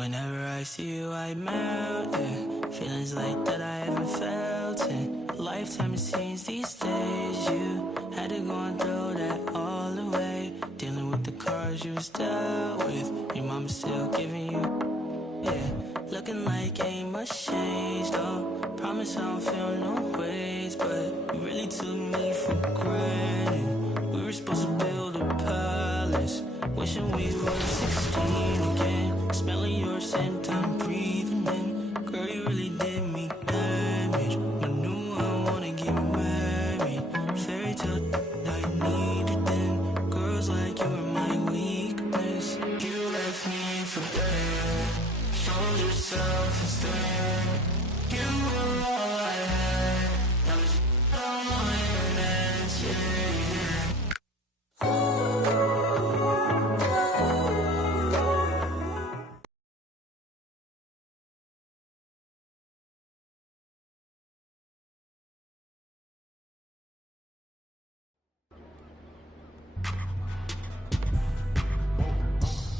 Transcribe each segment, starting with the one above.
Whenever I see you, I melt, yeah. Feelings like that I haven't felt in a lifetime, it seems these days. You had to go and throw that all away. Dealing with the cards you was dealt with. Your mama's still giving you, yeah. Looking like ain't much changed, though. Promise I don't feel no ways, but you really took me for granted. We were supposed to build a palace, wishing we were 16 again. Smelling your scent, I'm breathing in. Girl, you really did me damage. I knew I wanna get married. Fairy tale I needed then. Girls like you were my weakness. You left me for dead. Showed yourself instead. You were all I had. Now it's all my hands, yeah.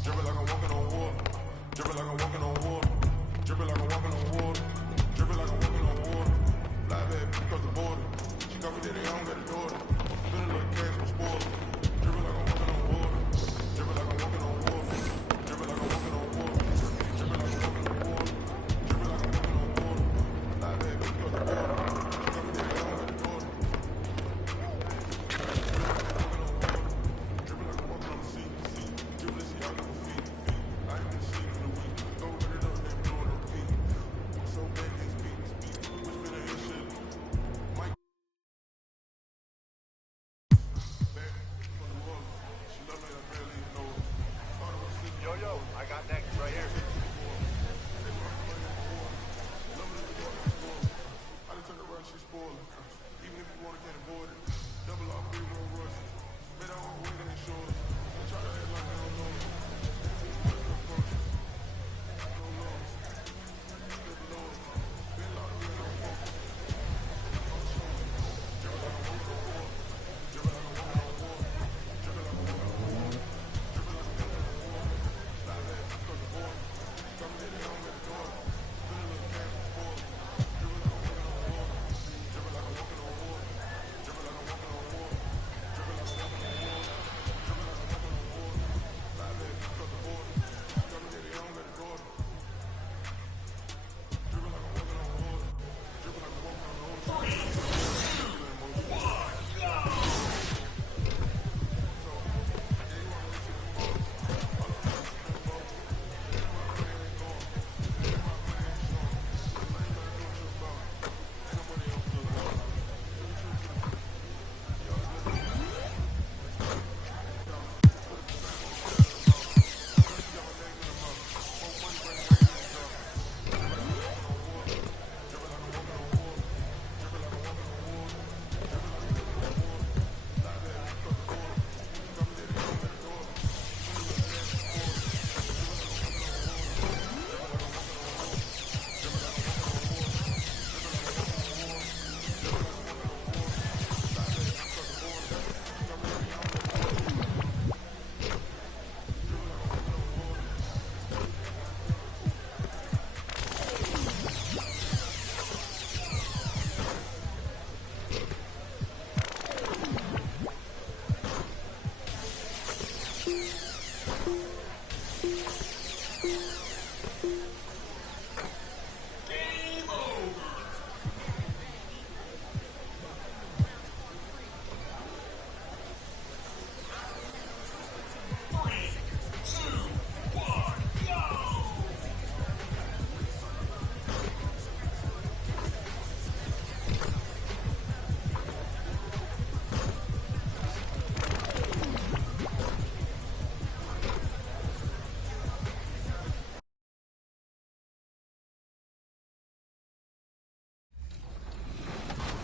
Dripping like I'm walking on water. Dripping like I'm walking on water. Dripping like I'm walking on water. Dripping like I'm walking on water. Fly back across the border. She got me daddy, I don't got a daughter. Spend a little cash on spoiler. Dripping like I'm walking on water. Dripping like I'm walking on water. Dripping like I'm walking on water. Dripping like I'm walking on water. Dripping like I'm walking on water. Fly back across the border. She got me daddy, I don't got a daughter. Dripping like I'm walking on the sea. Dripping to see all of my feet. I ain't been sleeping in a week. Go run it up, then blow it on repeat. So bad, can't speak. Which been a hit shit. Mike. Back from the world. She love me, I barely even know her. Started with a sister. Yo, I got next right here. I done turned around, she spoiled. Even if you want it, can't avoid it. Double off, free, no rush. Bet I won't wait, it ain't short. Don't try to act like I don't know it.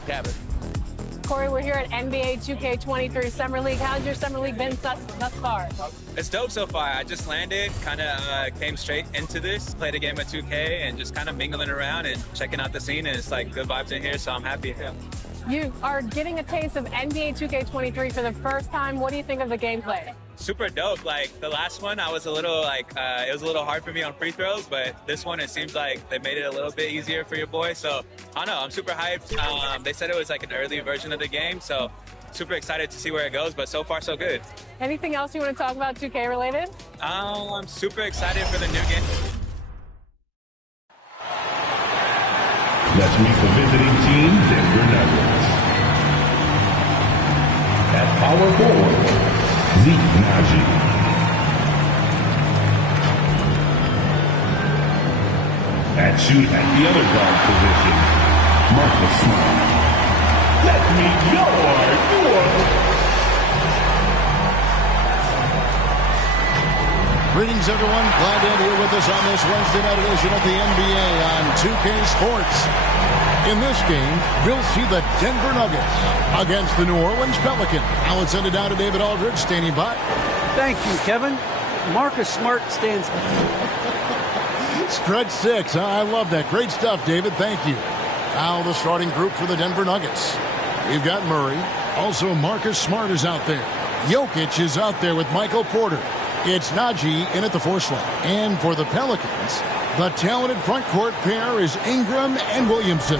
Gavin. Corey, we're here at NBA 2K23 Summer League. How's your Summer League been thus far? It's dope so far. I just landed, kind of came straight into this, played a game of 2K, and just kind of mingling around and checking out the scene. And it's like good vibes in here, so I'm happy. Yeah. You are getting a taste of NBA 2K23 for the first time. What do you think of the gameplay? super dope. Like the last one, I was a little like it was a little hard for me on free throws, but this one it seems like they made it a little bit easier for your boy. So I don't know, I'm super hyped. They said it was like an early version of the game, so super excited to see where it goes. But so far, so good. Anything else you want to talk about 2K related? I'm super excited for the new game. Let's meet the visiting team, Denver Nuggets. At power forward, Zeke Naji. At the other guard position, Marcus Smart. Let's meet your Greetings, everyone. Glad to have you with us on this Wednesday night edition of the NBA on 2K Sports. In this game, we'll see the Denver Nuggets against the New Orleans Pelicans. Now let's send it down to David Aldridge, standing by. Thank you, Kevin. Marcus Smart stands. Stretch 6. I love that. Great stuff, David. Thank you. Now the starting group for the Denver Nuggets. We've got Murray. Also, Marcus Smart is out there. Jokic is out there with Michael Porter. It's Naji in at the 4 slot. And for the Pelicans, the talented front court pair is Ingram and Williamson.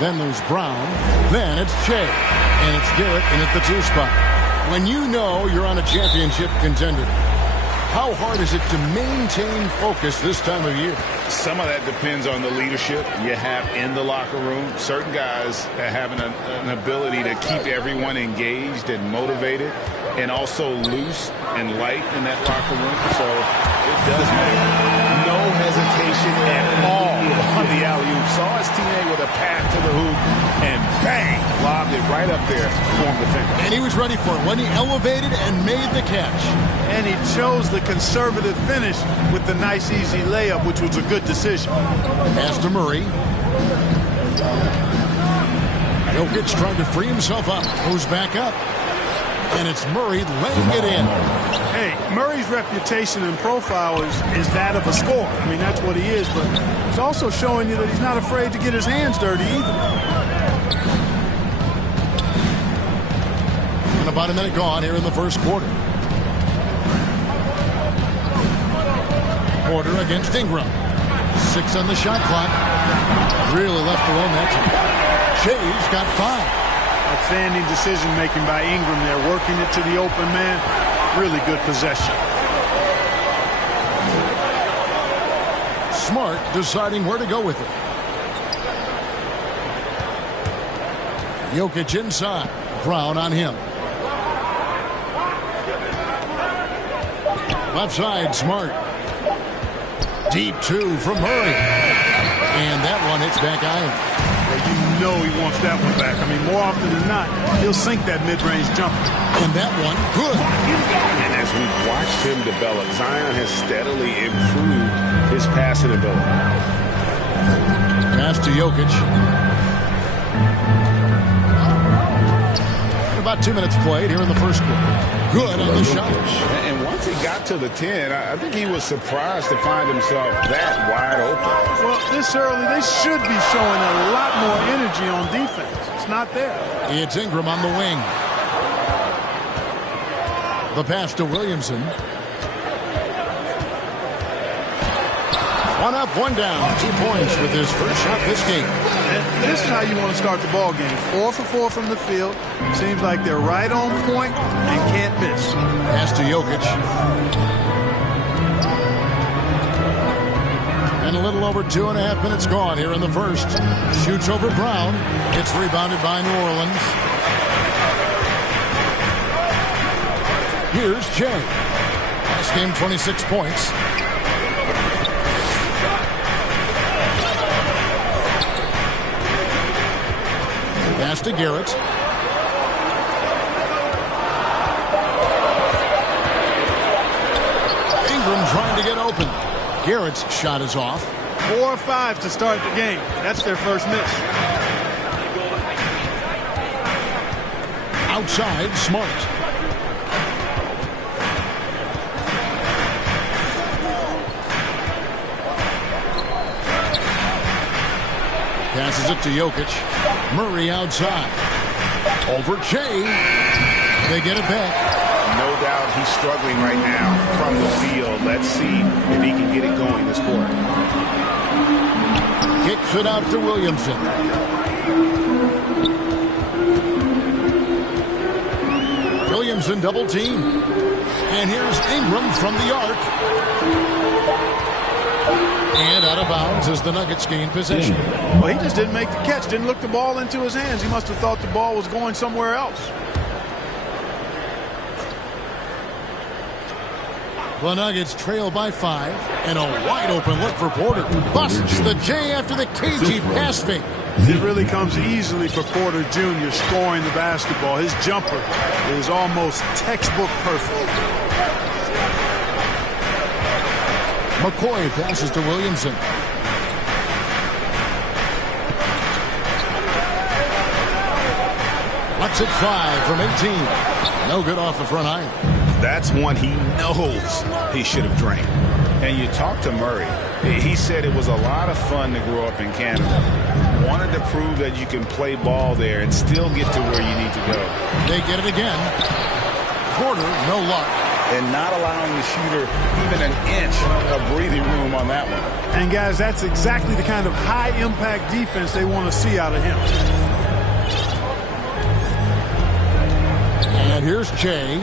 Then there's Brown. Then it's Che. And it's Garrett in at the 2 spot. When you know you're on a championship contender, how hard is it to maintain focus this time of year? Some of that depends on the leadership you have in the locker room. Certain guys have an ability to keep everyone engaged and motivated and also loose and light in that locker room. So it does matter. No hesitation at all on the alley-oop. Saw his teammate with a pass to the hoop and bang, lobbed it right up there for him to finish. And he was ready for it when he elevated and made the catch. And he chose the conservative finish with the nice, easy layup, which was a good decision. Pass to Murray. Jokic trying to free himself up. Goes back up. And it's Murray laying it in. Hey, Murray's reputation and profile is that of a scorer. I mean, that's what he is, but it's also showing you that he's not afraid to get his hands dirty either. And about a minute gone here in the first quarter. Porter against Ingram. 6 on the shot clock. Really left alone that time. Shea's got 5. Outstanding decision-making by Ingram there, working it to the open man. Really good possession. Smart deciding where to go with it. Jokic inside. Brown on him. Left side, Smart. Deep 2 from Murray. And that one hits back iron. You know he wants that one back. I mean, more often than not, he'll sink that mid-range jumper. And that one, good. And as we've watched him develop, Zion has steadily improved his passing ability. Pass to Jokic. About 2 minutes played here in the first quarter. Good on the shot. And once he got to the 10, I think he was surprised to find himself that wide open. Well, this early, they should be showing a lot more energy on defense. It's not there. It's Ingram on the wing. The pass to Williamson. 1 up, 1 down. 2 points with his first shot this game. And this is how you want to start the ball game. 4 for 4 from the field. Seems like they're right on point and can't miss. Pass to Jokic. And a little over 2.5 minutes gone here in the first. Shoots over Brown. It's rebounded by New Orleans. Here's Jay. Last game, 26 points. Pass to Garrett. Ingram trying to get open. Garrett's shot is off. 4 or 5 to start the game. That's their first miss. Outside, Smart. Passes it to Jokic. Murray outside. Over Che. They get it back. No doubt doubt he's struggling right now from the field. Let's see if he can get it going this quarter. Kicks it out to Williamson. Williamson double team. And here's Ingram from the arc. And out of bounds as the Nuggets gain possession. Well, he just didn't make the catch. Didn't look the ball into his hands. He must have thought the ball was going somewhere else. The Nuggets trail by 5. And a wide open look for Porter. Busts the J after the cagey pass fake. It really comes easily for Porter Jr. scoring the basketball. His jumper is almost textbook perfect. McCoy passes to Williamson. Lets it fly from 18. No good off the front iron. That's one he knows he should have drained. And you talk to Murray. He said it was a lot of fun to grow up in Canada. Wanted to prove that you can play ball there and still get to where you need to go. They get it again. Porter, no luck. And not allowing the shooter even an inch of breathing room on that one. And, guys, that's exactly the kind of high-impact defense they want to see out of him. And here's Che.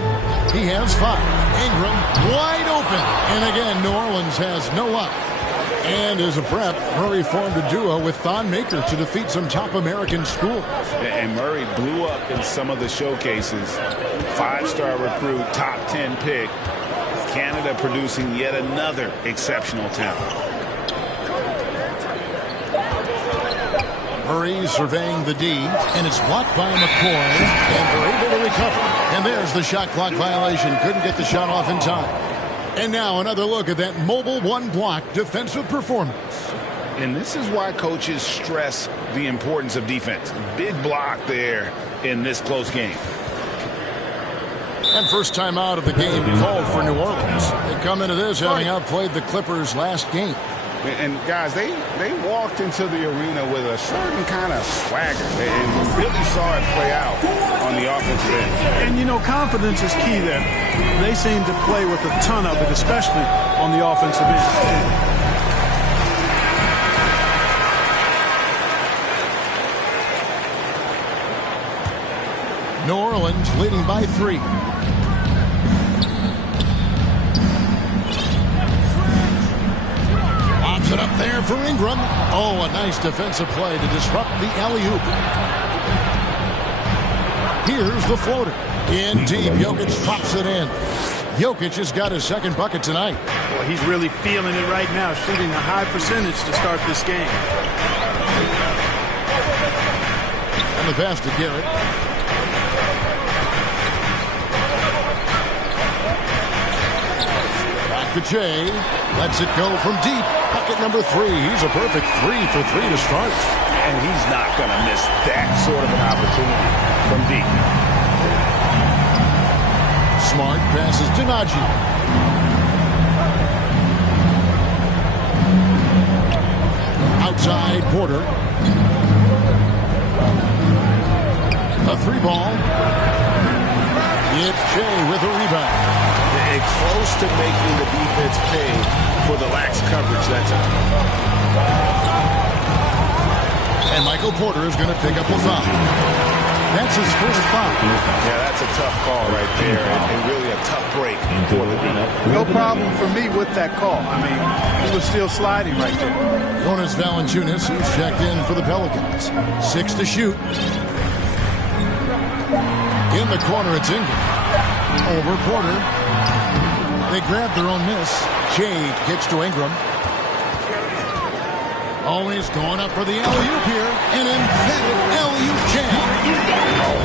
He has 5. Ingram wide open. And again, New Orleans has no luck. And as a prep, Murray formed a duo with Thon Maker to defeat some top American schools. And Murray blew up in some of the showcases. 5-star recruit, top 10 pick. Canada producing yet another exceptional talent. Murray surveying the D, and it's blocked by McCoy, and they're able to recover. And there's the shot clock violation. Couldn't get the shot off in time. And now another look at that mobile one-block defensive performance. And this is why coaches stress the importance of defense. Big block there in this close game. And first time out of the game called for New Orleans. They come into this having outplayed the Clippers last game. And guys, they walked into the arena with a certain kind of swagger. And really saw it play out on the offensive end. And, you know, confidence is key there. They seem to play with a ton of it, especially on the offensive end. New Orleans leading by 3. Lobs it up there for Ingram. Oh, a nice defensive play to disrupt the alley-oop. Here's the floater. In deep, Jokic drops it in. Jokic has got his second bucket tonight. Well, he's really feeling it right now, shooting a high percentage to start this game. And the pass to Garrett. Back to Jay. Lets it go from deep. Bucket number 3. He's a perfect 3 for 3 to start. And he's not going to miss that sort of an opportunity from deep. Smart passes to Najee. Outside Porter. A 3-ball. It's Jay with a rebound. And close to making the defense pay for the lax coverage that time. And Michael Porter is going to pick up a foul. That's his first foul. Yeah, that's a tough call right there, and really a tough break for the D. No problem for me with that call. I mean, he was still sliding right there. Jonas Valanciunas, who's checked in for the Pelicans. 6 to shoot. In the corner, it's Ingram. Over Porter. They grab their own miss. Jade kicks to Ingram. Always going up for the alley-oop here. An emphatic alley-oop jam.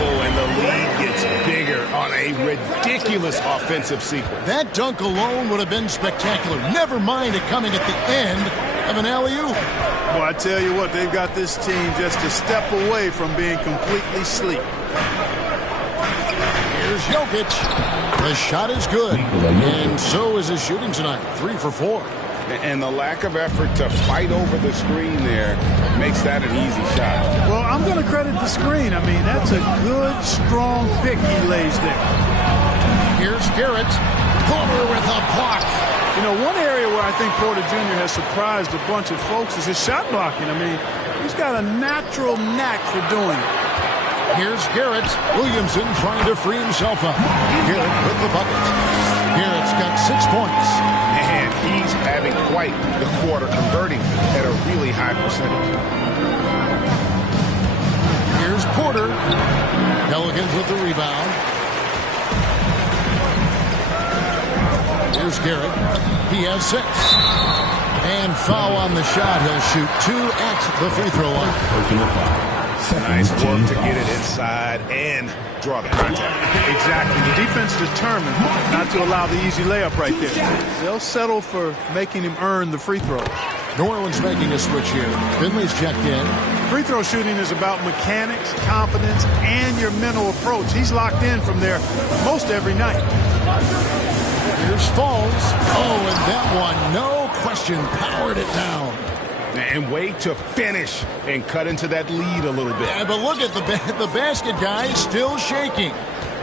Oh, and the lead gets bigger on a ridiculous offensive sequence. That dunk alone would have been spectacular. Never mind it coming at the end of an alley-oop. Well, I tell you what, they've got this team just a step away from being completely asleep. Here's Jokic. The shot is good. And so is his shooting tonight. 3 for 4. And the lack of effort to fight over the screen there makes that an easy shot. Well, I'm going to credit the screen. I mean, that's a good, strong pick he lays there. Here's Garrett. Porter with a block. You know, one area where I think Porter Jr. has surprised a bunch of folks is his shot blocking. I mean, he's got a natural knack for doing it. Here's Garrett. Williamson trying to free himself up. Garrett with the bucket. Garrett's got 6 points. And he's having quite the quarter, converting at a really high percentage. Here's Porter. Pelicans with the rebound. Here's Garrett. He has 6. And foul on the shot. He'll shoot 2 at the free throw line. Personal foul. Nice work to get it inside and draw the contact. Exactly. The defense determined not to allow the easy layup right there. They'll settle for making him earn the free throws. New Orleans making a switch here. Finley's checked in. Free throw shooting is about mechanics, confidence, and your mental approach. He's locked in from there most every night. Here's Falls. Oh, and that one, no question, powered it down. And wait to finish and cut into that lead a little bit. Yeah, but look at the basket guy still shaking.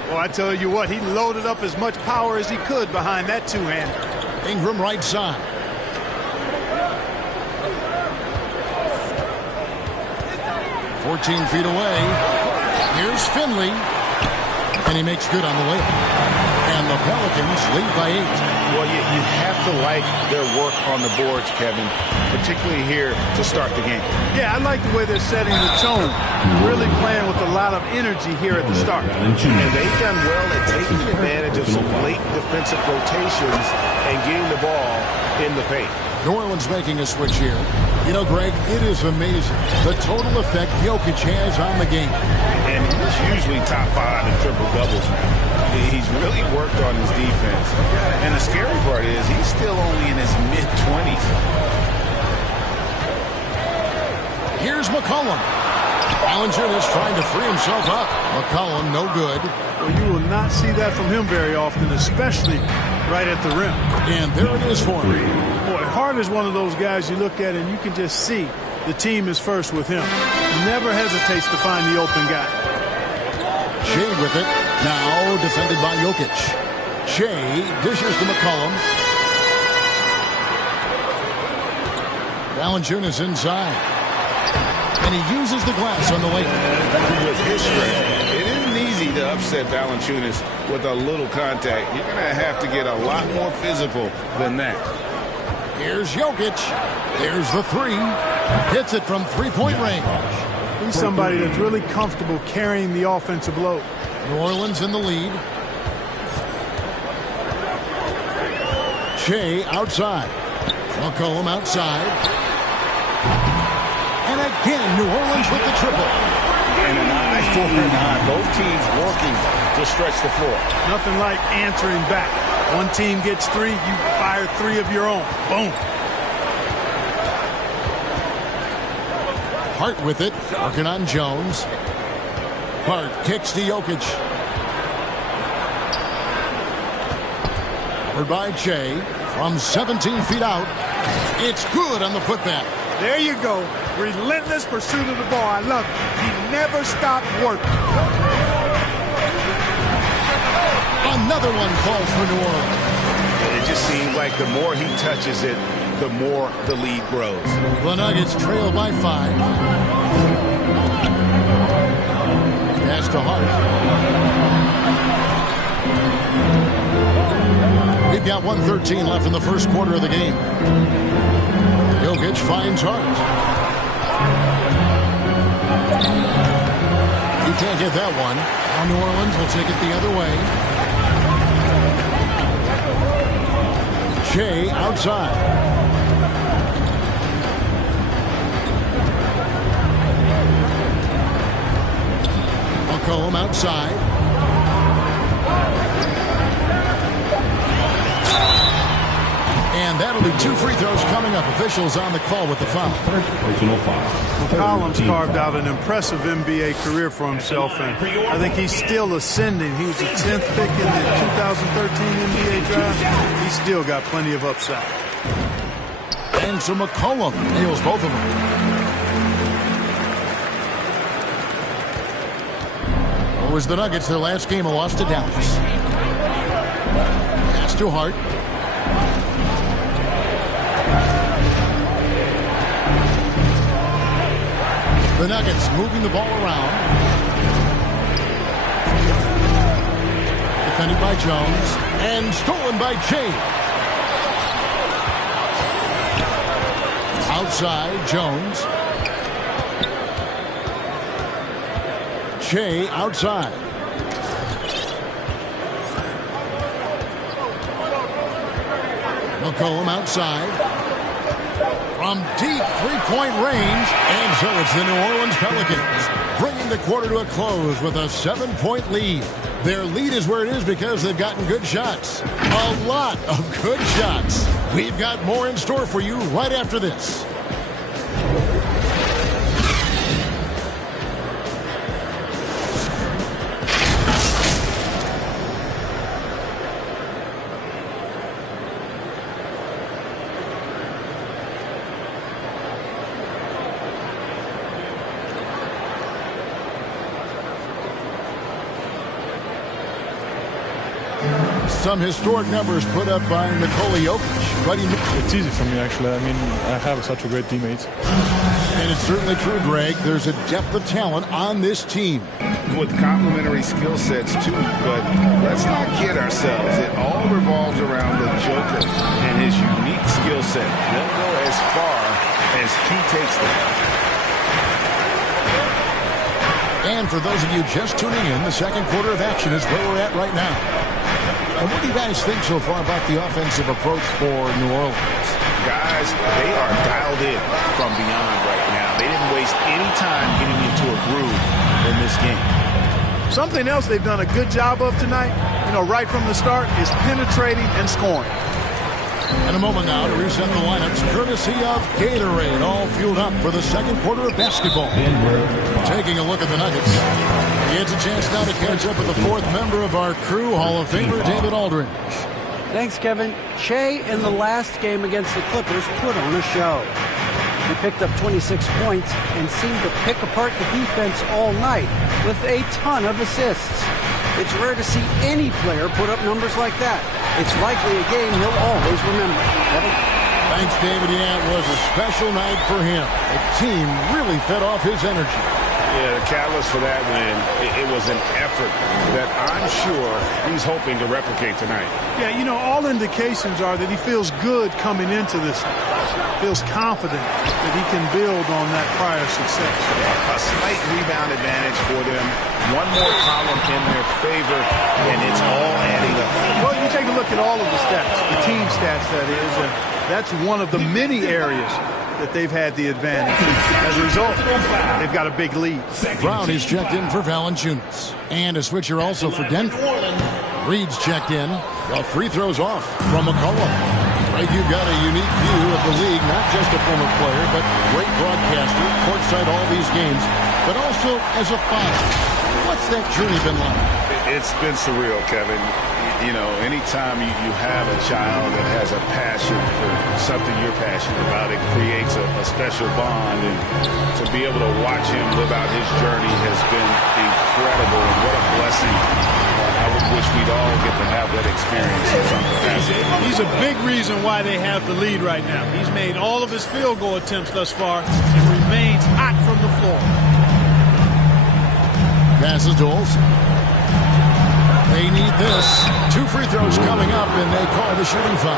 Well, I tell you what, he loaded up as much power as he could behind that two-hander. Ingram right side. "14 feet away. Here's Finley. And he makes good on the layup. And the Pelicans lead by 8. Well, you have to like their work on the boards, Kevin, particularly here to start the game. Yeah, I like the way they're setting the tone. Really playing with a lot of energy here at the start. And they've done well at taking advantage of some late defensive rotations and getting the ball in the paint. New Orleans making a switch here. You know, Greg, it is amazing the total effect Jokic has on the game. And he's usually top 5 in triple-doubles now. He's really worked on his defense. And the scary part is he's still only in his mid-20s. Here's McCollum. Valanciunas trying to free himself up. McCollum, no good. Well, you will not see that from him very often, especially right at the rim. And there it is for him. Boy, Hart is one of those guys you look at and you can just see the team is first with him. He never hesitates to find the open guy. Shea with it. Now defended by Jokic. Shea dishes to McCollum. Valanciunas inside. And he uses the glass on the lane. With his strength, it isn't easy to upset Valanciunas with a little contact. You're going to have to get a lot more physical than that. Here's Jokic. There's the 3. Hits it from three-point range. He's somebody that's really comfortable carrying the offensive load. New Orleans in the lead. Shea outside. McCollum outside. And again, New Orleans with the triple. And an eye for an eye. Both teams working to stretch the floor. Nothing like answering back. One team gets 3, you fire 3 of your own. Boom. Hart with it, working on Jones. Hart kicks to Jokic. Covered by Shea from 17 feet out. It's good on the putback. There you go. Relentless pursuit of the ball. I love it. He never stopped working. Another one falls for New Orleans. It just seems like the more he touches it, the more the lead grows. The Nuggets trail by 5. Pass to Hart. We've got 1:13 left in the first quarter of the game. Jokic finds Hart. You can't get that one. Now New Orleans will take it the other way. Shea outside. McCollum outside. And that'll be 2 free throws coming up. Officials on the call with the foul. Personal foul. Collins carved out an impressive NBA career for himself, and I think he's still ascending. He was the 10th pick in the 2013 NBA draft. He's still got plenty of upside. And so McCollum nails both of them. It was the Nuggets, their last game, a loss to Dallas. to Hart. The Nuggets moving the ball around. Defended by Jones. And stolen by Jay. Outside, Jones. Jay outside. McCollum outside. From deep three-point range. And so it's the New Orleans Pelicans bringing the quarter to a close with a 7-point lead. Their lead is where it is because they've gotten good shots. A lot of good shots. We've got more in store for you right after this. Some historic numbers put up by Nikola Jokic. But it's easy for me, actually. I mean, I have such a great teammate. And it's certainly true, Greg. There's a depth of talent on this team. With complementary skill sets, too. But let's not kid ourselves. It all revolves around the Joker and his unique skill set. They'll go as far as he takes them. And for those of you just tuning in, the second quarter of action is where we're at right now. And what do you guys think so far about the offensive approach for New Orleans? Guys, they are dialed in from beyond right now. They didn't waste any time getting into a groove in this game. Something else they've done a good job of tonight, right from the start, is penetrating and scoring. In a moment now to reset the lineups, courtesy of Gatorade, all fueled up for the second quarter of basketball. Taking a look at the Nuggets. He has a chance now to catch up with the fourth member of our crew, Hall of Famer David Aldridge. Thanks, Kevin. Shea in the last game against the Clippers put on a show. He picked up 26 points and seemed to pick apart the defense all night with a ton of assists. It's rare to see any player put up numbers like that. It's likely a game he'll always remember. Kevin? Thanks, David. Yeah, it was a special night for him. The team really fed off his energy. Yeah, the catalyst for that win, it was an effort that I'm sure he's hoping to replicate tonight. Yeah, all indications are that he feels good coming into this. Feels confident that he can build on that prior success. A slight rebound advantage for them. One more column in their favor, and it's all adding up. Well, you take a look at all of the stats, the team stats, that is, and that's one of the many areas that they've had the advantage. As a result, they've got a big lead. Brown is checked in for Valanciunas. And a switcher also for Denver. Reed's checked in. The free throws off from McCollum. Right, you've got a unique view of the league, not just a former player, but great broadcaster, courtside all these games, but also as a father. What's that journey been like? It's been surreal, Kevin. Anytime you have a child that has a passion for something you're passionate about, it creates a special bond. And to be able to watch him live out his journey has been incredible. And what a blessing. I would wish we'd all get to have that experience in some capacity. He's a big reason why they have the lead right now. He's made all of his field goal attempts thus far and remains hot from the floor. Passes to Olsen. They need this. 2 free throws coming up, and they call the shooting foul.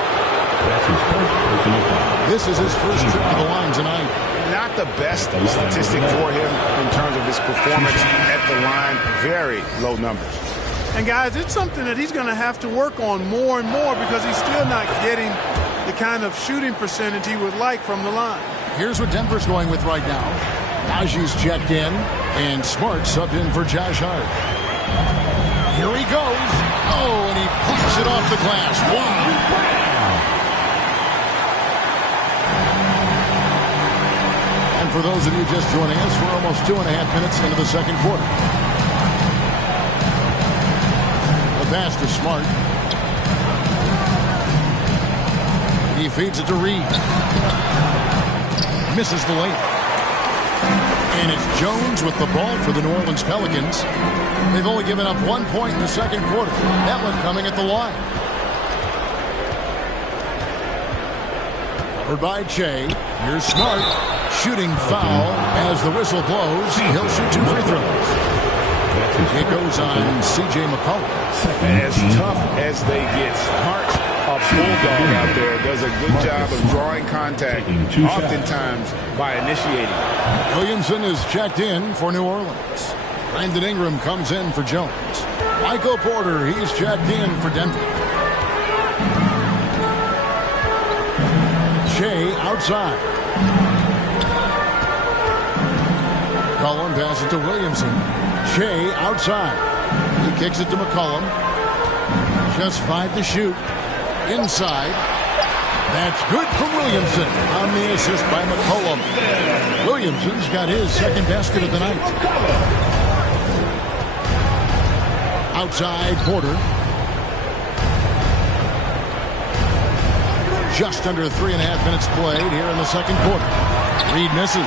This is his first trip to the line tonight. Not the best statistic for him in terms of his performance at the line. Very low numbers. And, guys, it's something that he's going to have to work on more and more because he's still not getting the kind of shooting percentage he would like from the line. Here's what Denver's going with right now. Najee's checked in, and Smart subbed in for Josh Hart. Here he goes. Oh, and he puts it off the glass. Wow. And for those of you just joining us, we're almost 2.5 minutes into the second quarter. The pass to Smart. He feeds it to Reed. Misses the layup. And it's Jones with the ball for the New Orleans Pelicans. They've only given up 1 point in the second quarter. That one coming at the line. Covered by Che. Here's Smart. Shooting foul as the whistle blows. He'll shoot 2 free throws. It goes on C.J. McCollum. As tough as they get, Smart, a bulldog out there, does a good job of drawing contact, oftentimes by initiating. Williamson is checked in for New Orleans. Brandon Ingram comes in for Jones. Michael Porter, he's checked in for Denver. Shea outside. McCollum passes it to Williamson. Shea outside. He kicks it to McCollum. Just 5 to shoot. Inside. That's good for Williamson on the assist by McCollum. Williamson's got his second basket of the night. Outside Porter. Just under 3.5 minutes played here in the second quarter. Reed misses.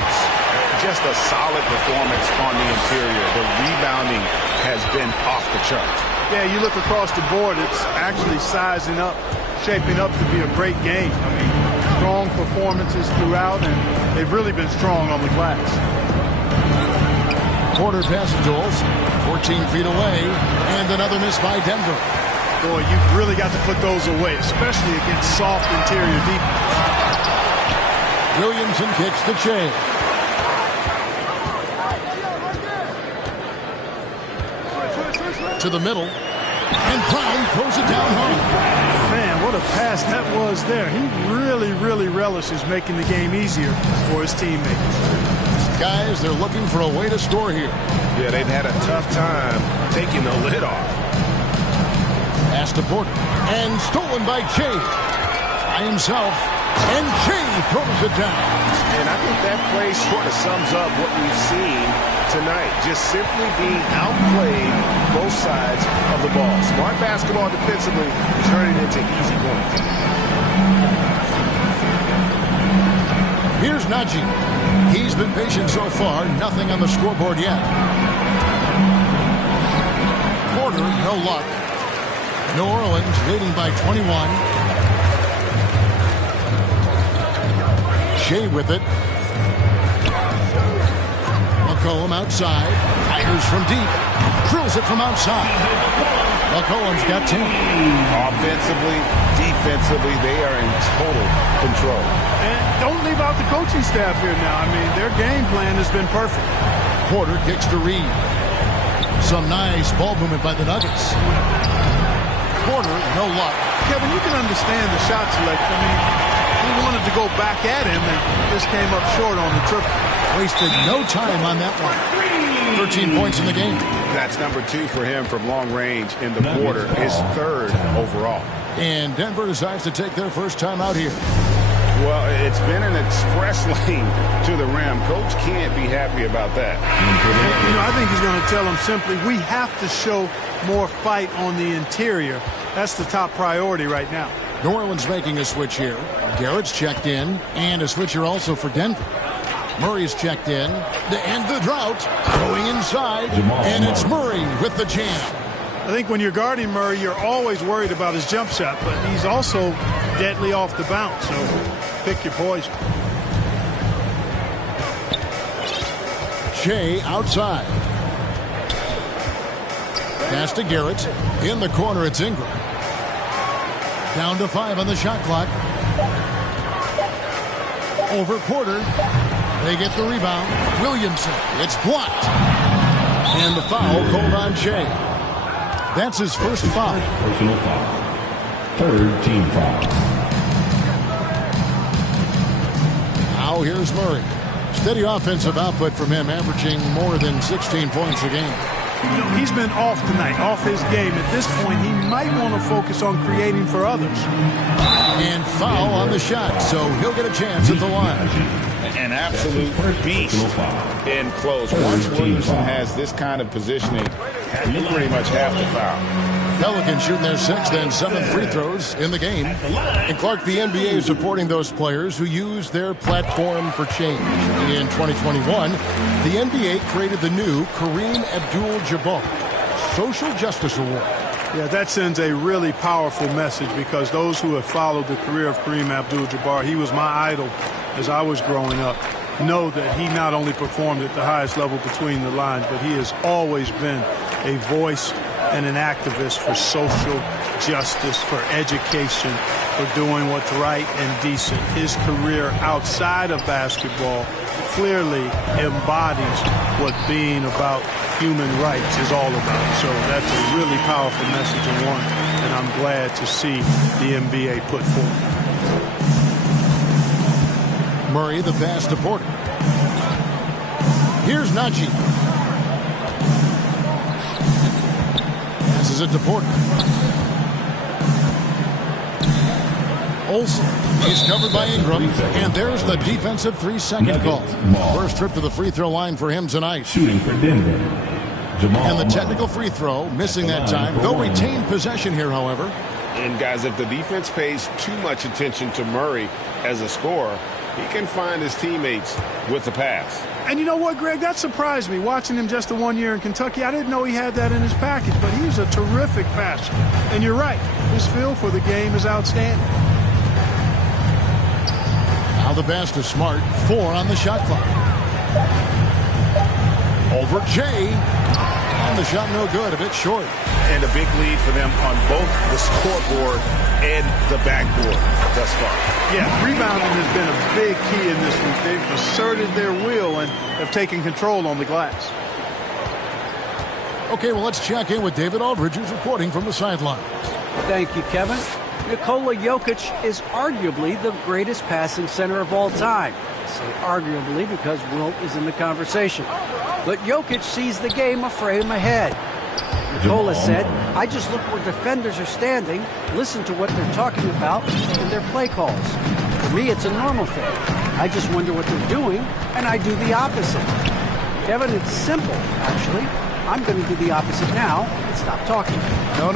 Just a solid performance on the interior. The rebounding has been off the charts. Yeah, you look across the board, it's actually sizing up, shaping up to be a great game. I mean, strong performances throughout, and they've really been strong on the glass. Porter passes Jules, 14 feet away, and another miss by Denver. Boy, you've really got to put those away, especially against soft interior defense. Williamson kicks to Che. To the middle, and Brown throws it down hard. Man, what a pass that was there. He really relishes making the game easier for his teammates. Guys, they're looking for a way to score here. Yeah, they've had a tough time taking the lid off. Pass to Porter, and stolen by Che. By himself, and Che throws it down. And I think that play sort of sums up what we've seen tonight. Just simply being outplayed both sides of the ball. Smart basketball defensively, turning into easy points. Here's Najee. He's been patient so far. Nothing on the scoreboard yet. Porter, no luck. New Orleans leading by 21. Shea with it. McCollum outside. Fires from deep. Drills it from outside. McCollum's got 10. Offensively, defensively, they are in total control. And don't leave out the coaching staff here now. I mean, their game plan has been perfect. Porter kicks to Reed. Some nice ball movement by the Nuggets. Porter, no luck. Kevin, you can understand the shot selection. I mean, he wanted to go back at him and just came up short on the triple. Wasted no time on that one. 13 points in the game. That's number 2 for him from long range in the quarter. His 3rd overall. And Denver decides to take their first time out here. Well, it's been an express lane to the rim. Coach can't be happy about that. You know, I think he's going to tell them simply, we have to show more fight on the interior. That's the top priority right now. New Orleans making a switch here. Garrett's checked in, and a switch here also for Denver. Murray's checked in to end the drought. Going inside, and it's Murray with the jam. I think when you're guarding Murray, you're always worried about his jump shot, but he's also deadly off the bounce, so pick your poison. Shea outside. Pass to Garrett. In the corner, it's Ingram. Down to 5 on the shot clock. Over Porter. They get the rebound. Williamson. It's blocked. And the foul called on Shea. That's his first foul. Personal foul. 3rd team foul. Now here's Murray. Steady offensive output from him, averaging more than 16 points a game. You know, he's been off tonight, off his game. At this point, he might want to focus on creating for others. And foul on the shot, so he'll get a chance at the line. An absolute beast in close. Once Williamson has this kind of positioning, you pretty much have to foul. Pelicans shooting their 6th and 7th free throws in the game. And Clark, the NBA is supporting those players who use their platform for change. In 2021, the NBA created the new Kareem Abdul-Jabbar Social Justice Award. Yeah, that sends a really powerful message because those who have followed the career of Kareem Abdul-Jabbar, he was my idol as I was growing up, know that he not only performed at the highest level between the lines, but he has always been a voice and an activist for social justice, for education, for doing what's right and decent. His career outside of basketball clearly embodies what being about human rights is all about. So that's a really powerful message and one that I'm glad to see the NBA put forward. Murray, the pass to Porter. Here's Najee. Passes it to Porter. Olsen. He's covered by Ingram. And there's the defensive 3-second call. First trip to the free throw line for him tonight. Shooting for Denver. And the technical free throw, missing that time. They'll retain possession here, however. And guys, if the defense pays too much attention to Murray as a scorer, he can find his teammates with the pass. And you know what, Greg? That surprised me. Watching him just the 1 year in Kentucky, I didn't know he had that in his package, but he's a terrific passer. And you're right, his feel for the game is outstanding. Now the pass to Smart, 4 on the shot clock. Over Jay. And the shot no good, a bit short. And a big lead for them on both the scoreboard and the backboard thus far. Yeah, rebounding has been a big key in this one. They've asserted their will and have taken control on the glass. Okay, well, let's check in with David Aldridge, who's reporting from the sideline. Thank you, Kevin. Nikola Jokic is arguably the greatest passing center of all time. I say arguably because Wilt is in the conversation. But Jokic sees the game a frame ahead. Nikola said, I just look where defenders are standing, listen to what they're talking about, and their play calls. For me, it's a normal thing. I just wonder what they're doing, and I do the opposite. Kevin, it's simple, actually. I'm going to do the opposite now and stop talking. No.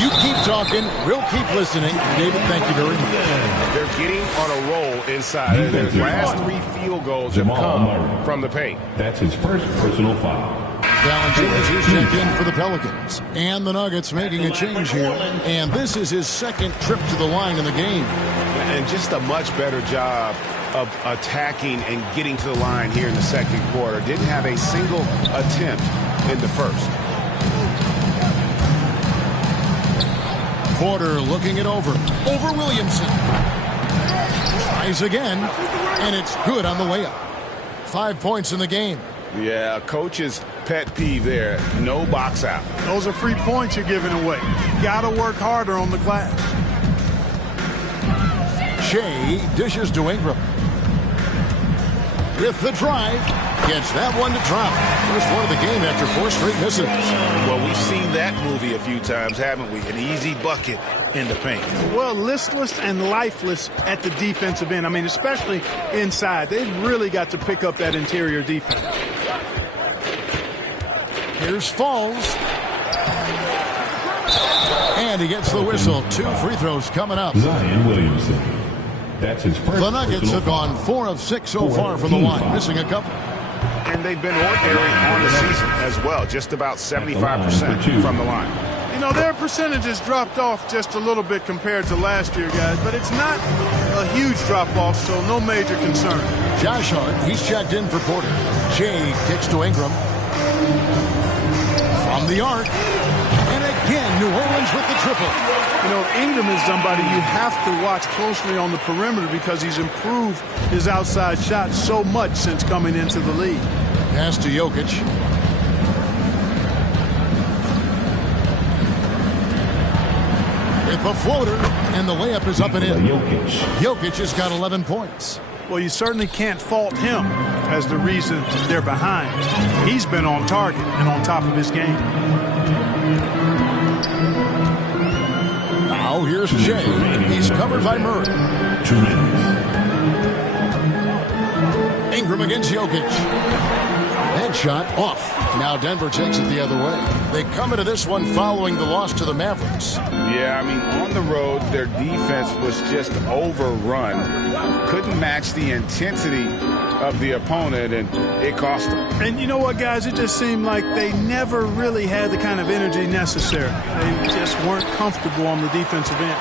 You keep talking. We'll keep listening. David, thank you very much. They're getting on a roll inside. Their last 3 field goals have come from the paint. That's his first personal foul. Valanciunas is checked in for the Pelicans. And the Nuggets making a change here. And this is his second trip to the line in the game. And just a much better job of attacking and getting to the line here in the second quarter. Didn't have a single attempt in the first. Porter looking it over. Over Williamson. Tries again. And it's good on the way up. 5 points in the game. Yeah, coach's pet peeve there. No box out. Those are free points you're giving away. Got to work harder on the glass. Shea dishes to Ingram. With the drive, gets that one to drop. First one of the game after 4 straight misses. Well, we've seen that movie a few times, haven't we? An easy bucket in the paint. Well, listless and lifeless at the defensive end. I mean, especially inside. They've really got to pick up that interior defense. Here's Falls. And he gets the whistle. 2 free throws coming up. Zion Williamson. That's his first. The Nuggets have gone 4 of 6 so far from the line, missing a couple. And they've been ordinary on the season as well, just about 75% from the line. You know, their percentages dropped off just a little bit compared to last year, guys, but it's not a huge drop-off, so no major concern. Josh Hart, he's checked in for Porter. Jay kicks to Ingram. From the arc. And again, New Orleans with the triple. You know, Ingram is somebody you have to watch closely on the perimeter because he's improved his outside shot so much since coming into the league. Pass to Jokic. With the floater, and the layup is up and in. Jokic has got 11 points. Well, you certainly can't fault him as the reason they're behind. He's been on target and on top of his game. Now here's Jay. He's covered by Murray. 2 minutes. Ingram against Jokic. Headshot off. Now Denver takes it the other way. They come into this one following the loss to the Mavericks. Yeah, I mean, on the road, their defense was just overrun. Couldn't match the intensity of the opponent, and it cost them. And you know what, guys? It just seemed like they never really had the kind of energy necessary. They just weren't comfortable on the defensive end.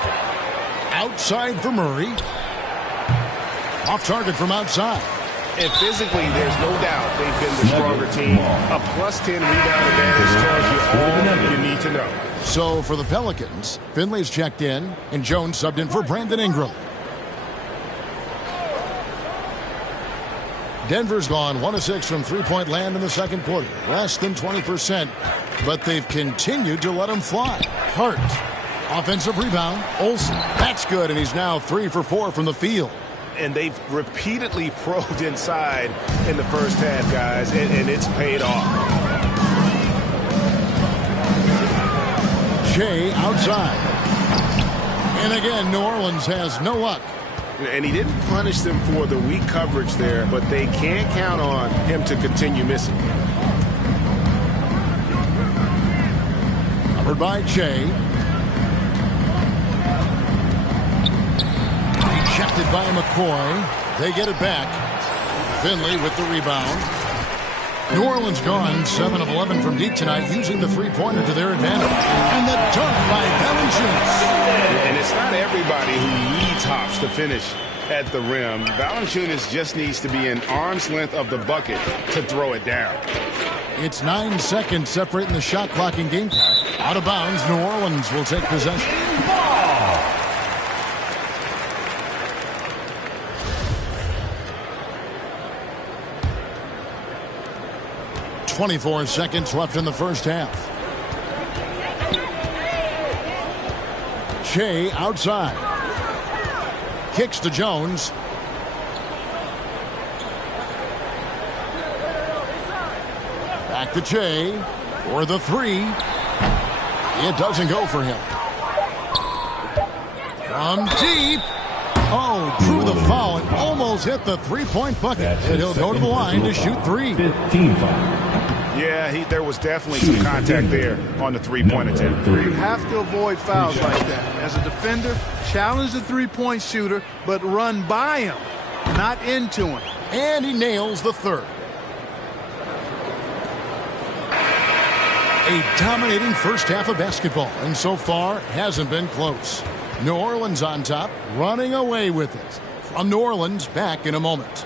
Outside for Murray. Off target from outside. And physically, there's no doubt they've been the stronger team. A +10 rebound advantage tells you all you need to know. So for the Pelicans, Finley's checked in, and Jones subbed in for Brandon Ingram. Denver's gone 1 of 6 from three-point land in the second quarter. Less than 20%, but they've continued to let them fly. Hart. Offensive rebound. Olsen. That's good, and he's now 3 for 4 from the field. And they've repeatedly probed inside in the first half, guys, and it's paid off. Shea outside. And again, New Orleans has no luck. And he didn't punish them for the weak coverage there, but they can't count on him to continue missing. Covered by Shea. Rejected by McCoy. They get it back. Finley with the rebound. New Orleans gone 7 of 11 from deep tonight, using the three-pointer to their advantage. And the dunk by Valanciunas. And it's not everybody who needs hops to finish at the rim. Valanciunas just needs to be an arm's length of the bucket to throw it down. It's 9 seconds separating the shot clock and game time. Out of bounds, New Orleans will take possession. 24 seconds left in the first half. Shea outside. Kicks to Jones. Back to Shea for the three. It doesn't go for him. From deep. Oh, drew the foul and almost hit the three-point bucket. And he'll go to the line to shoot three. 15 foul. Yeah, there was definitely some contact there on the three-point attempt. You have to avoid fouls like that. As a defender, challenge the three-point shooter, but run by him, not into him. And he nails the third. A dominating first half of basketball, and so far hasn't been close. New Orleans on top, running away with it. From New Orleans, back in a moment.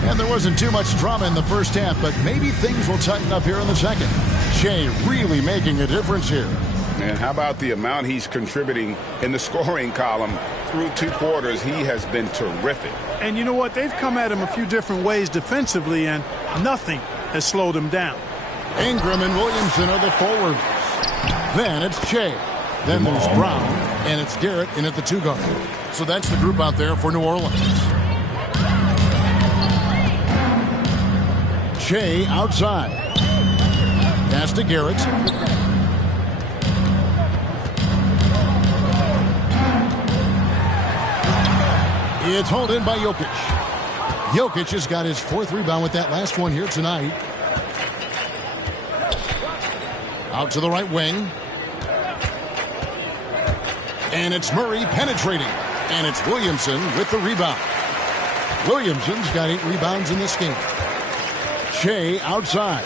And there wasn't too much drama in the first half, but maybe things will tighten up here in the second. Shea really making a difference here. And how about the amount he's contributing in the scoring column through 2 quarters? He has been terrific. And you know what? They've come at him a few different ways defensively, and nothing has slowed him down. Ingram and Williamson are the forwards. Then it's Shea. Then there's Brown, and it's Garrett in at the 2 guard. So that's the group out there for New Orleans. Shea outside. Pass to Garrett. It's hauled in by Jokic. Jokic has got his 4th rebound with that last one here tonight. Out to the right wing. And it's Murray penetrating. And it's Williamson with the rebound. Williamson's got 8 rebounds in this game. Shea outside.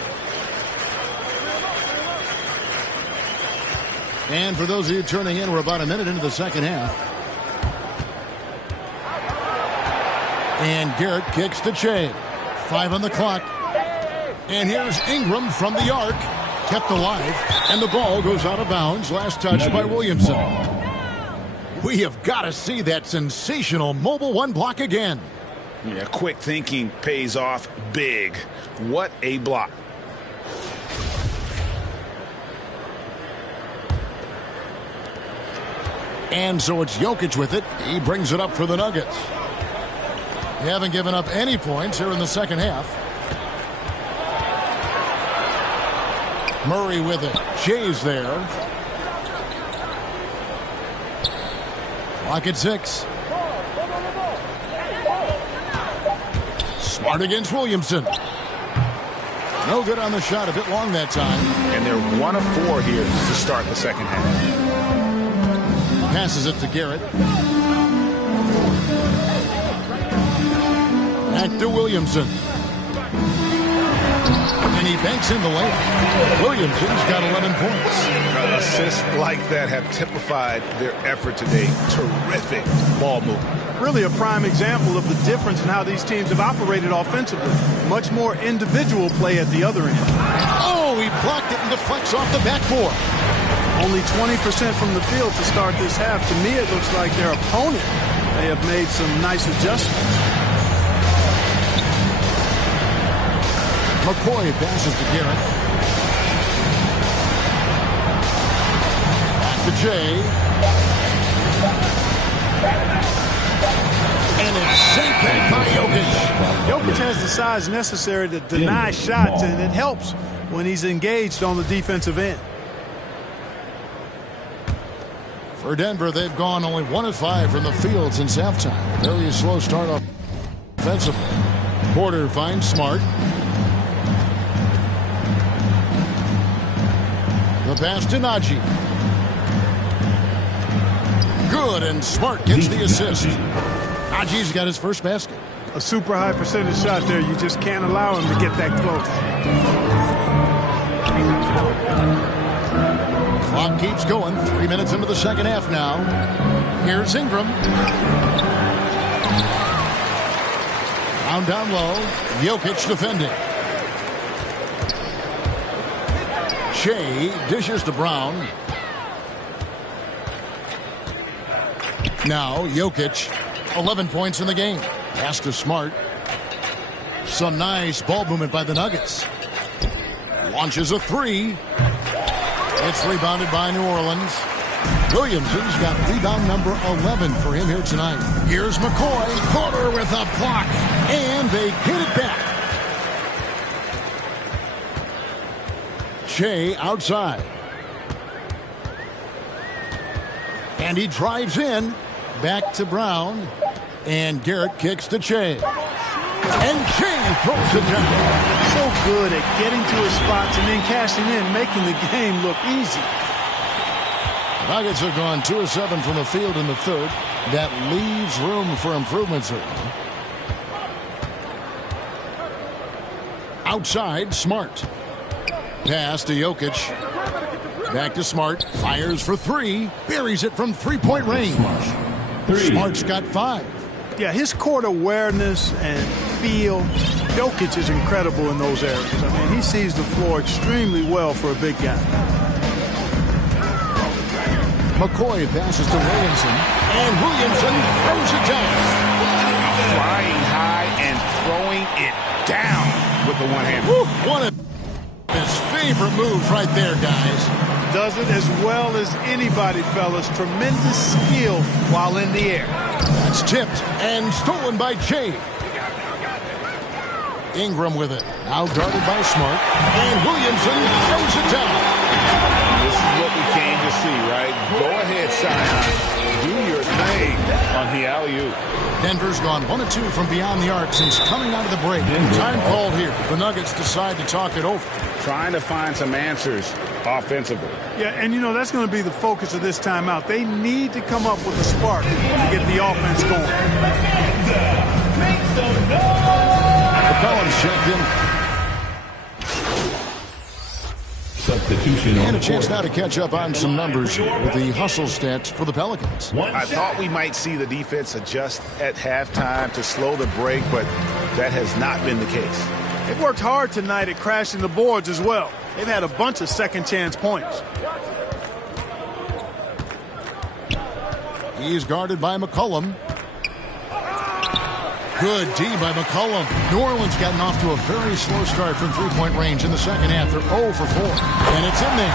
And for those of you turning in, we're about a minute into the second half. And Garrett kicks to Shea. 5 on the clock. And here's Ingram from the arc. Kept alive. And the ball goes out of bounds. Last touch by Williamson. We have got to see that sensational mobile 1 block again. Yeah, quick thinking pays off big. What a block. And so it's Jokic with it. He brings it up for the Nuggets. They haven't given up any points here in the second half. Murray with it. Shea's there. Clock at 6. Smart against Williamson. No good on the shot, a bit long that time. And they're 1 of 4 here to start the second half. Passes it to Garrett. Back to Williamson. And he banks in the layup. Williamson's got 11 points. Assists like that have typified their effort today. Terrific ball movement. Really a prime example of the difference in how these teams have operated offensively. Much more individual play at the other end. Oh, he blocked it and deflects off the backboard. Only 20% from the field to start this half. To me, it looks like their opponent may have made some nice adjustments. McCoy passes to Garrett. Back to Jay. And it's sent back by Jokic. Jokic has the size necessary to deny shots, and it helps when he's engaged on the defensive end. For Denver, they've gone only 1 of 5 from the field since halftime. Very slow start offensively. Porter finds Smart. The pass to Najee. Good, and Smart gets the assist. Najee's got his first basket. A super high percentage shot there. You just can't allow him to get that close. Clock keeps going. 3 minutes into the second half now. Here's Ingram. Down low. Jokic defending. Shea dishes to Brown. Now Jokic, 11 points in the game. Pass to Smart. Some nice ball movement by the Nuggets. Launches a 3. It's rebounded by New Orleans. Williamson's got rebound number 11 for him here tonight. Here's McCoy. Porter with a block. And they get it back. Shea outside. And he drives in. Back to Brown. And Garrett kicks to Shea. And Shea throws it down. So good at getting to his spots and then cashing in, making the game look easy. The Nuggets have gone 2 of 7 from the field in the third. That leaves room for improvement, certainly. Outside, Smart. Pass to Jokic. Back to Smart. Fires for 3. Buries it from three-point range. Smart's got 5. Yeah, his court awareness and feel. Jokic is incredible in those areas. I mean, he sees the floor extremely well for a big guy. McCoy passes to Williamson. And Williamson throws it down. Flying high and throwing it down with the one hand. One of his favorite moves right there, guys. Does it as well as anybody, fellas. Tremendous skill while in the air. That's tipped and stolen by Shea. Ingram with it. Now guarded by Smart. And Williamson throws it down. This is what we came to see, right? Go ahead, Zion. Do your thing on the alley-oop. Denver's gone 1 of 2 from beyond the arc since coming out of the break. Time called here. The Nuggets decide to talk it over. Trying to find some answers offensively. Yeah, and you know, that's going to be the focus of this timeout. They need to come up with a spark to get the offense going. McCollum's checked in. Substitution And a chance now to catch up on some numbers here with the hustle stats for the Pelicans. I thought we might see the defense adjust at halftime to slow the break, but that has not been the case. They've worked hard tonight at crashing the boards as well. They've had a bunch of second chance points. He's guarded by McCollum. Good D by McCollum. New Orleans gotten off to a very slow start from three-point range in the second half. They're 0 for 4. And it's in there.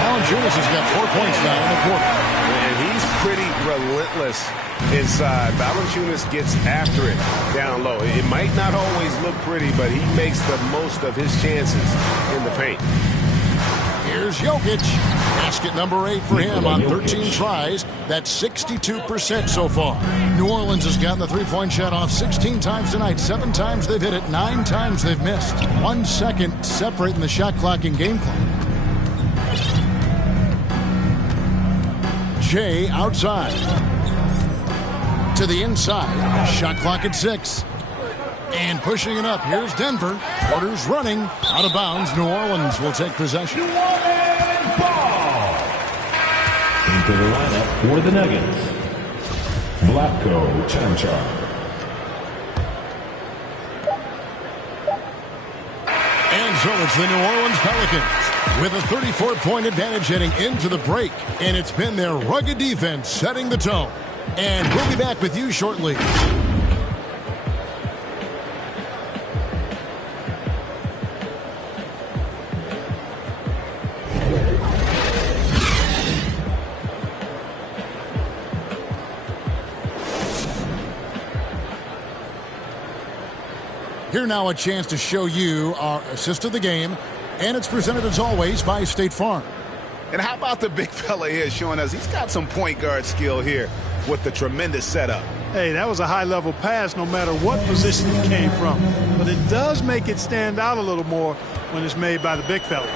Valanciunas has got 4 points now in the quarter. And he's pretty relentless inside. Valanciunas gets after it down low. It might not always look pretty, but he makes the most of his chances in the paint. Here's Jokic. Basket number 8 for him on 13 tries. That's 62% so far. New Orleans has gotten the three-point shot off 16 times tonight. 7 times they've hit it. 9 times they've missed. 1 second separating the shot clock and game clock. Jay outside. To the inside. Shot clock at 6. And pushing it up. Here's Denver. Porter's running. Out of bounds. New Orleans will take possession. New Orleans ball. Into the lineup for the Nuggets, Vlatko Čančar. And so it's the New Orleans Pelicans with a 34-point advantage heading into the break. And it's been their rugged defense setting the tone. And we'll be back with you shortly. Here now a chance to show you our assist of the game, and it's presented as always by State Farm. And how about the big fella here showing us he's got some point guard skill here with the tremendous setup. Hey, that was a high-level pass no matter what position it came from. But it does make it stand out a little more when it's made by the big fella.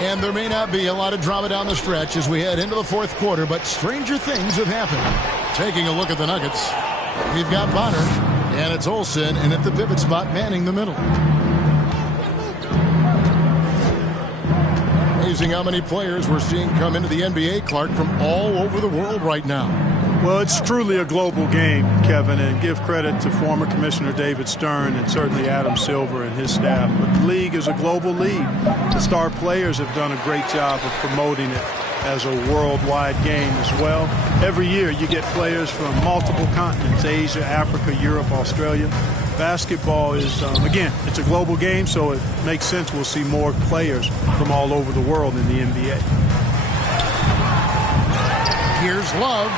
And there may not be a lot of drama down the stretch as we head into the fourth quarter, but stranger things have happened. Taking a look at the Nuggets, we've got Bonner. And it's Olsen, and at the pivot spot, manning the middle. Amazing how many players we're seeing come into the NBA, Clark, from all over the world right now. Well, it's truly a global game, Kevin, and give credit to former Commissioner David Stern and certainly Adam Silver and his staff. But the league is a global league. The star players have done a great job of promoting it as a worldwide game as well. Every year you get players from multiple continents, Asia, Africa, Europe, Australia. Basketball is, again, it's a global game, so it makes sense we'll see more players from all over the world in the NBA. Here's Love.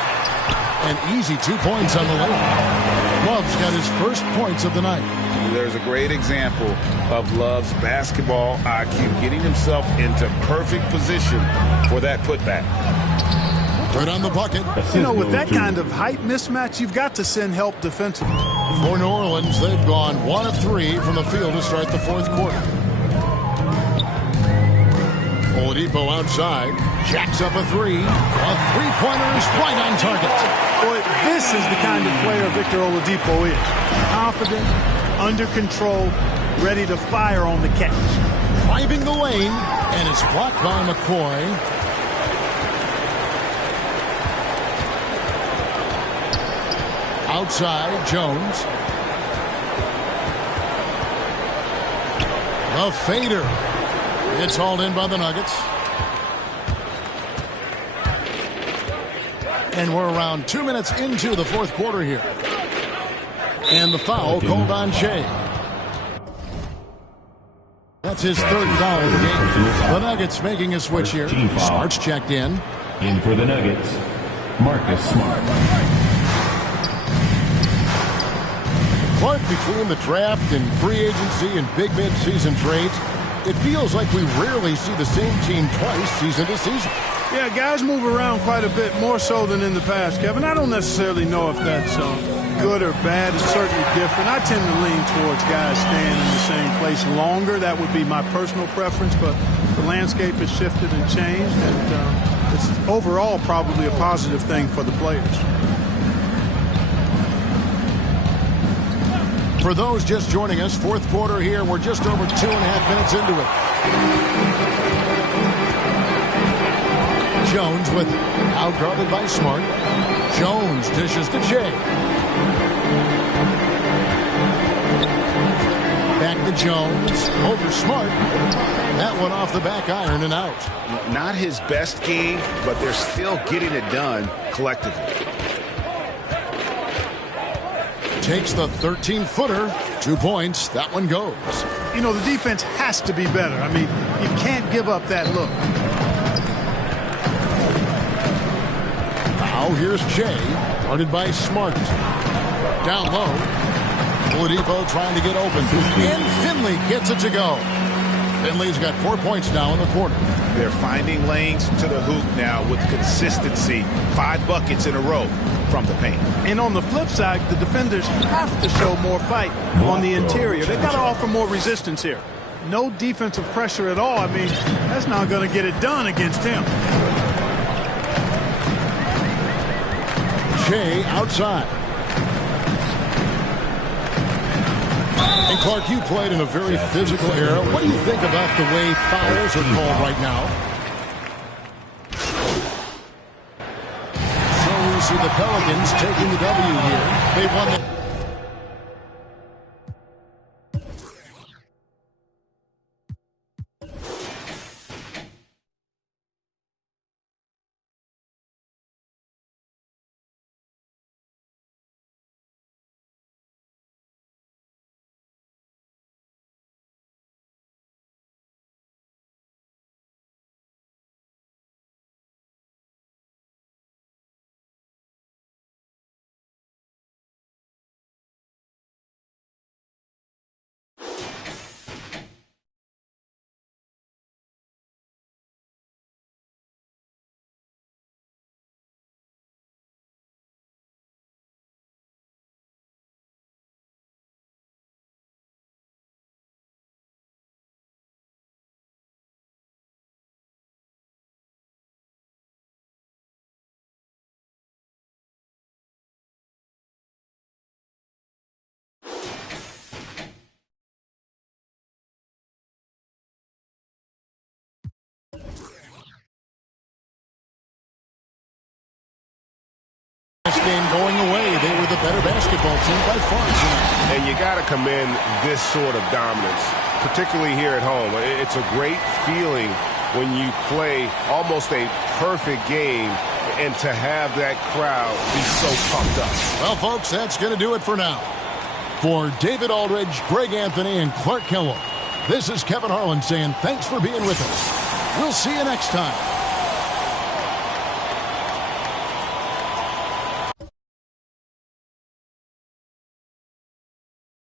An easy 2 points on the layup. Love's got his first points of the night. There's a great example of Love's basketball IQ, getting himself into perfect position for that putback. Right on the bucket. You know, with that kind of height mismatch, you've got to send help defensively. For New Orleans, they've gone 1 of 3 from the field to start the fourth quarter. Oladipo outside, jacks up a 3. A three-pointer is right on target. Boy, this is the kind of player Victor Oladipo is. Confident, under control, ready to fire on the catch. Driving the lane, and it's blocked by McCoy. Outside, Jones. The fader. It's hauled in by the Nuggets. And we're around 2 minutes into the fourth quarter here. And the foul called on Shea. That's his third foul of the game. The Nuggets making a switch here. Smart's checked in. In for the Nuggets, Marcus Smart. Clark, between the draft and free agency and big mid-season trades, it feels like we rarely see the same team twice season to season. Yeah, guys move around quite a bit, more so than in the past, Kevin. I don't necessarily know if that's good or bad. It's certainly different. I tend to lean towards guys staying in the same place longer. That would be my personal preference, but the landscape has shifted and changed, and it's overall probably a positive thing for the players. For those just joining us, fourth quarter here, we're just over 2.5 minutes into it. Jones with it. Outguarded by Smart. Jones dishes to Shea. Back to Jones. Over Smart. That one off the back iron and out. Not his best game, but they're still getting it done collectively. Takes the 13-footer. 2 points. That one goes. You know, the defense has to be better. I mean, you can't give up that look. Now here's Shea. Guarded by Smart. Down low. Oladipo trying to get open. And Finley gets it to go. Finley's got 4 points now in the quarter. They're finding lanes to the hoop now with consistency. 5 buckets in a row from the paint. And on the flip side, the defenders have to show more fight on the interior. They've got to offer more resistance here. No defensive pressure at all. I mean, that's not going to get it done against him. Shea outside. And Clark, you played in a very physical era. What do you think about the way fouls are called right now? So we see the Pelicans taking the W here. They won the... This game going away. They were the better basketball team by far tonight. And you got to commend this sort of dominance, particularly here at home. It's a great feeling when you play almost a perfect game and to have that crowd be so pumped up. Well, folks, that's going to do it for now. For David Aldridge, Greg Anthony, and Clark Kellogg, this is Kevin Harlan saying thanks for being with us. We'll see you next time.